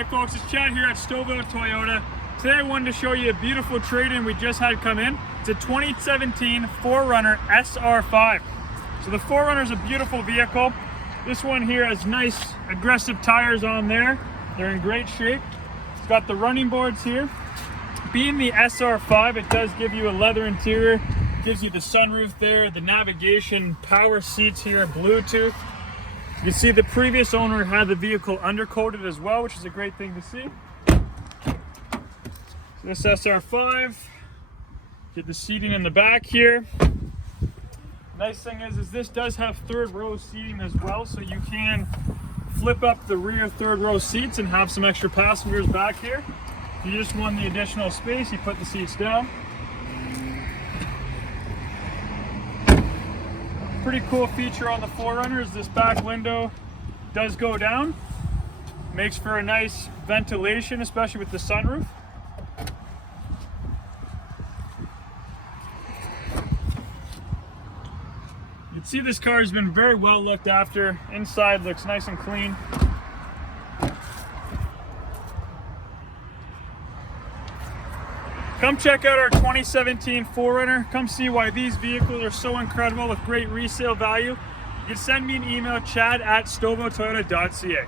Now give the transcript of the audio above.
Hey folks, it's Chad here at Stouffville Toyota. Today I wanted to show you a beautiful trade-in we just had come in. It's a 2017 4Runner SR5. So the 4Runner is a beautiful vehicle. This one here has nice aggressive tires on there. They're in great shape. It's got the running boards here. Being the SR5, it does give you a leather interior. Gives you the sunroof there, the navigation, power seats here, Bluetooth. You can see the previous owner had the vehicle undercoated as well, which is a great thing to see. So this SR5, get the seating in the back here. Nice thing is this does have third row seating as well, so you can flip up the rear third row seats and have some extra passengers back here. If you just want the additional space, you put the seats down. Pretty cool feature on the 4Runner is this back window does go down. Makes for a nice ventilation, especially with the sunroof. You can see this car has been very well looked after. Inside looks nice and clean. Come check out our 2017 4Runner. Come see why these vehicles are so incredible with great resale value. You can send me an email, chad@stouffvilletoyota.ca.